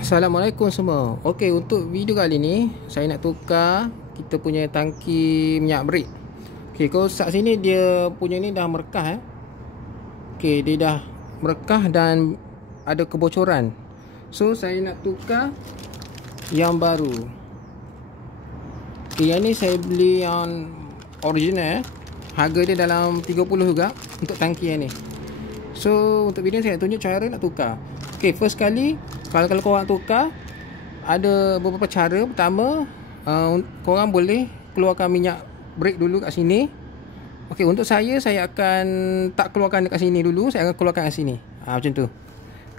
Assalamualaikum semua. Okey, untuk video kali ni saya nak tukar kita punya tangki minyak brake. Okey, kalau kat sini dia punya ni dah merekah Okey, dia dah merekah dan ada kebocoran. So saya nak tukar yang baru. Okey, yang ni saya beli yang original Harga dia dalam 30 juga untuk tangki yang ni. So untuk video saya nak tunjuk cara nak tukar. Okey, first kali kalau korang tukar, ada beberapa cara. Pertama, korang boleh keluarkan minyak brake dulu kat sini. Okey, untuk saya akan tak keluarkan dekat sini dulu, saya akan keluarkan kat sini. Macam tu.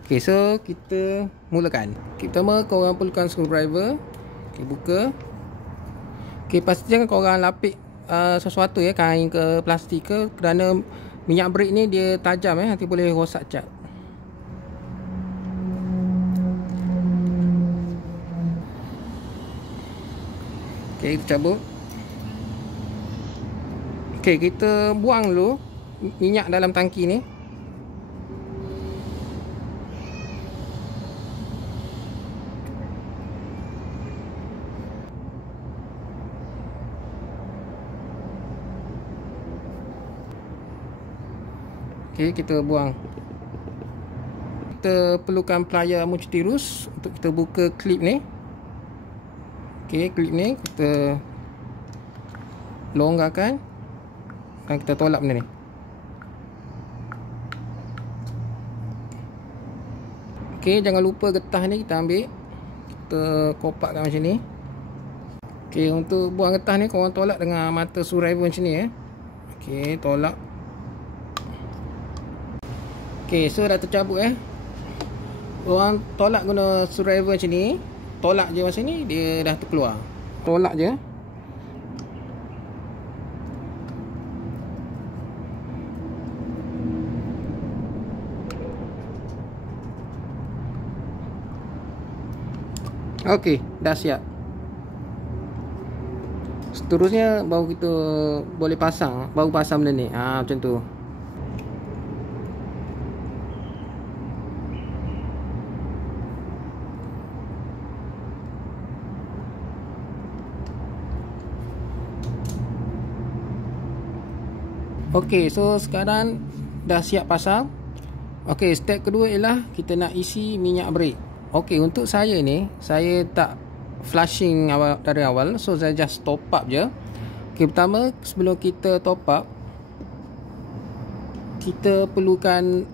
Okey, so kita mulakan. Okay, pertama korang perlukan screwdriver. Okey, buka. Okey, pastikan korang lapik sesuatu kain ke plastik ke, kerana minyak brake ni dia tajam nanti boleh rosak cat. Okey, kita cabut. Okey, kita buang dulu minyak dalam tangki ni. Okey, kita buang. Kita perlukan plier multirus untuk kita buka klip ni. Okey, klip ni kita longgarkan dan kita tolak benda ni. Okey, jangan lupa getah ni kita ambil, kita kopakkan macam ni. Okey, untuk buang getah ni korang tolak dengan mata screwdriver macam ni Okey, tolak. Okey, so dah tercabut Korang tolak guna screwdriver macam ni. Tolak je macam ni, dia dah terkeluar. Tolak je. Okey, dah siap. Seterusnya baru kita boleh pasang, baru pasang benda ni. Macam tu. Okey, so sekarang dah siap pasang. Okey, step kedua ialah kita nak isi minyak brake. Okey, untuk saya ni, saya tak flushing dari awal. So saya just top up je. Okey, pertama sebelum kita top up, kita perlukan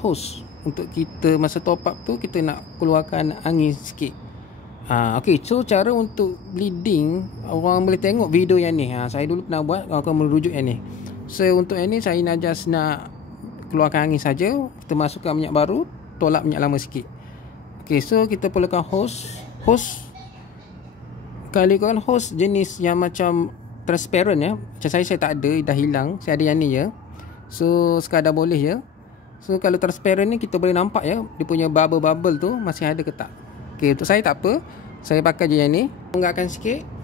hose. Untuk kita masa top up tu, kita nak keluarkan angin sikit. Okey, so cara untuk bleeding, orang boleh tengok video yang ni. Saya dulu pernah buat, akan merujuk yang ni. So untuk ini saya nak keluarkan angin saja. Kita masukkan minyak baru, tolak minyak lama sikit. Okey, so kita perlukan hose. Kali korang hose jenis yang macam transparent Macam saya tak ada, dah hilang. Saya ada yang ni je. So sekadar boleh je. So kalau transparent ni kita boleh nampak dia punya bubble tu masih ada ke tak. Okey, untuk saya tak apa. Saya pakai je yang ni. Longgarkan sikit.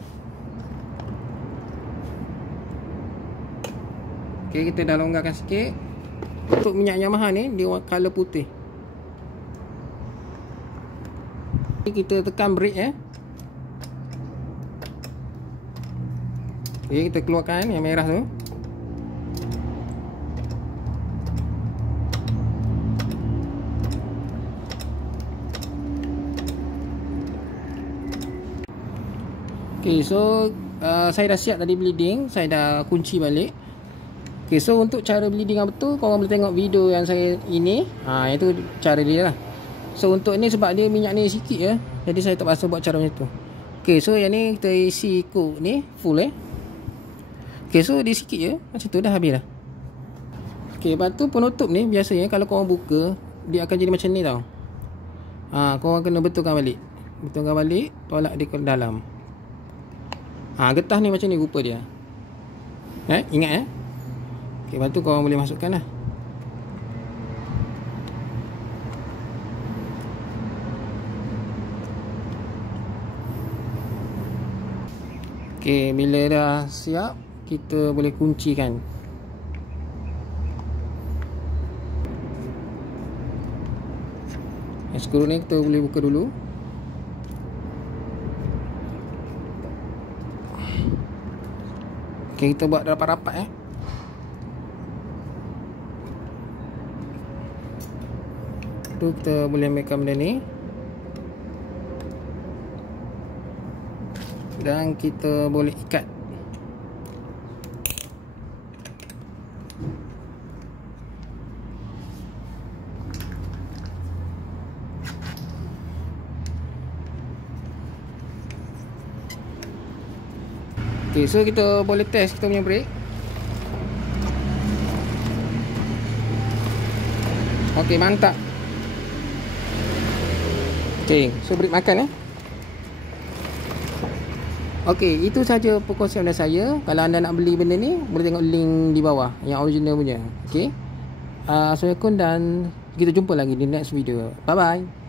Okey, kita dah longgarkan sikit. Untuk minyak Yamaha ni dia color putih. Kita tekan brake Okey, kita keluarkan yang merah tu. Okey, so saya dah siap tadi bleeding. Saya dah kunci balik. Okey, so untuk cara bleeding yang betul, korang boleh tengok video yang saya ini. Itu cara dia lah. So untuk ni sebab dia minyak ni sikit jadi saya tak pasal buat cara macam tu. Okey, so yang ni kita isi ikut ni full Okey, so dia sikit je. Macam tu dah habis dah. Okey, lepas tu penutup ni biasanya kalau korang buka, dia akan jadi macam ni tau. Korang kena betulkan balik. Tolak dia ke dalam. Getah ni macam ni rupa dia. Ingat Okey, lepas tu korang boleh masukkan lah. Okey, bila dah siap, kita boleh kuncikan. Skru ni kita boleh buka dulu. Okay, kita buat rapat-rapat tu kita boleh ambilkan benda ni dan kita boleh ikat. Okay, so kita boleh test kita punya brake. Okay, mantap. Okay, so brake makan Okay, itu saja perkongsian dari saya. Kalau anda nak beli benda ni, boleh tengok link di bawah yang original punya. Okay, Assalamualaikum dan kita jumpa lagi di next video. Bye bye.